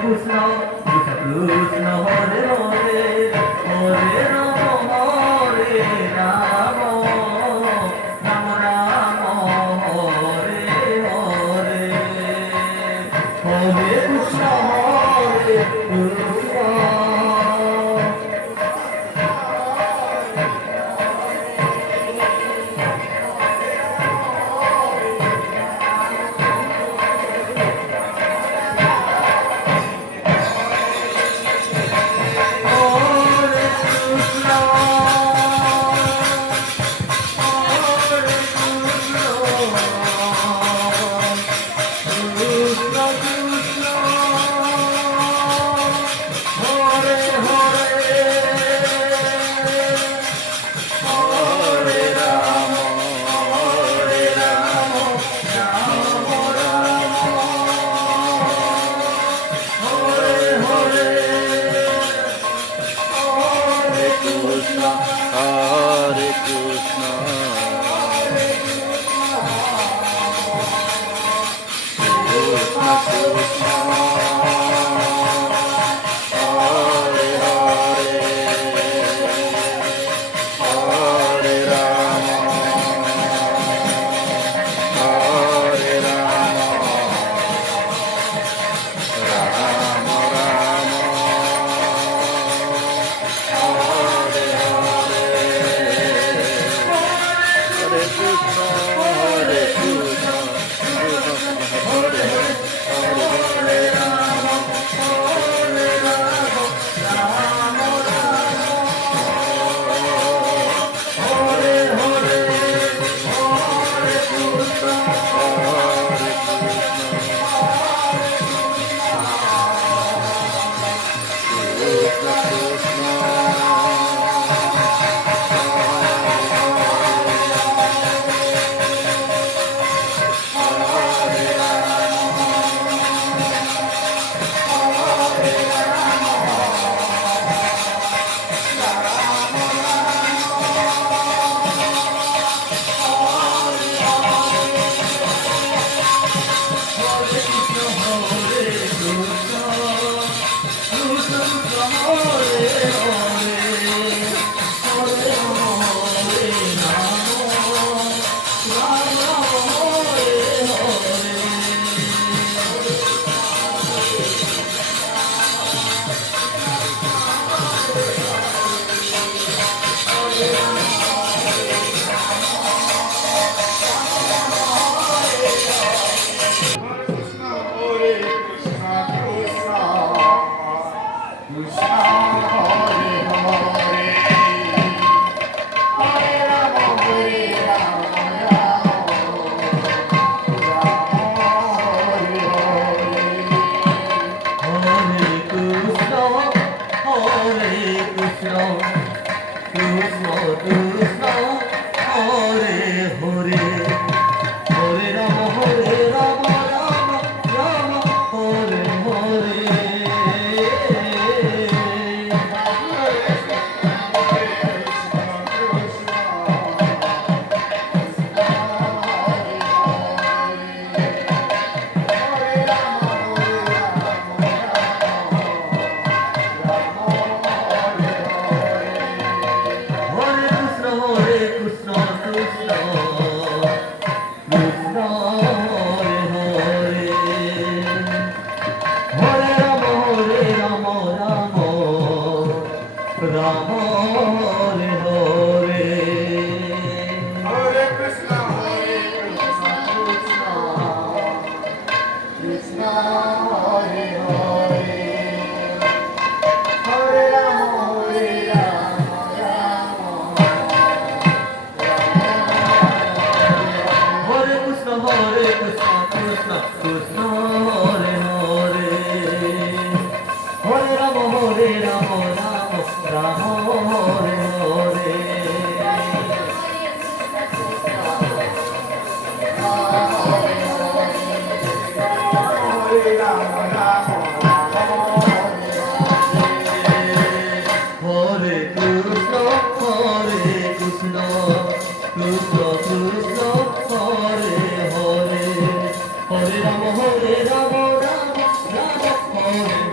কৃষ্ণ কৃষ্ণ হরে হরে হরে রাম হরে রাম রাম রাম হরে হরে হরে কৃষ্ণ হরে Krishna Hare Krishna, Krishna Krishna, Hare Hare, Hare Rama, Hare Rama, Rama Rama, Hare Hare. Hare Krishna, Hare Krishna, Krishna Hare Hare, Hare Rama, Hare Rama, Rama Rama, Hare Hare, Hare Krishna, Hare Krishna, Krishna Hare Rama, Rama Rama, Hare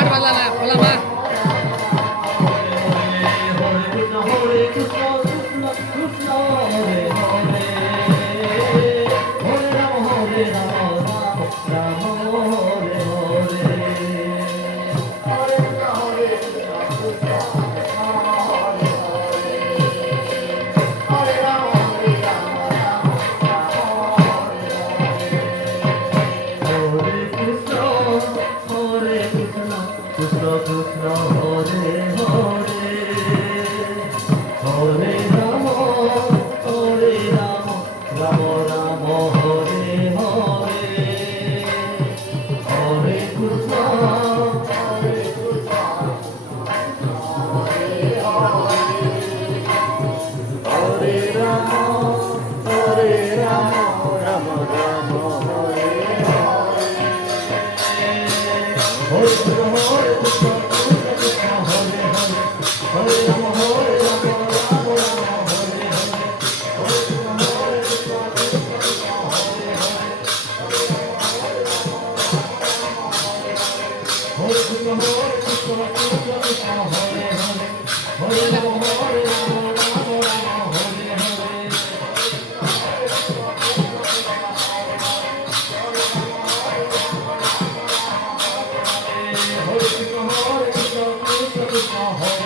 आठ वाला ना खोला माँ Hare Krishna Krishna Krishna Hare Hare Hare Rama Rama Hare Hare Hare Krishna Krishna Krishna Hare Hare Hare Rama Rama Rama Hare Hare Hare Krishna Hare Rama, Hare Rama, Rama Rama, Hare Hare. Hare Krishna Hare Krishna Krishna Hare Hare Hare Rama Rama Rama Hare Hare Hare Krishna Hare Krishna Krishna Hare Hare Hare Krishna Hare Krishna Krishna Hare Hare Hare Rama Hare Rama Rama Rama Hare Hare Hare Krishna Krishna Krishna Hare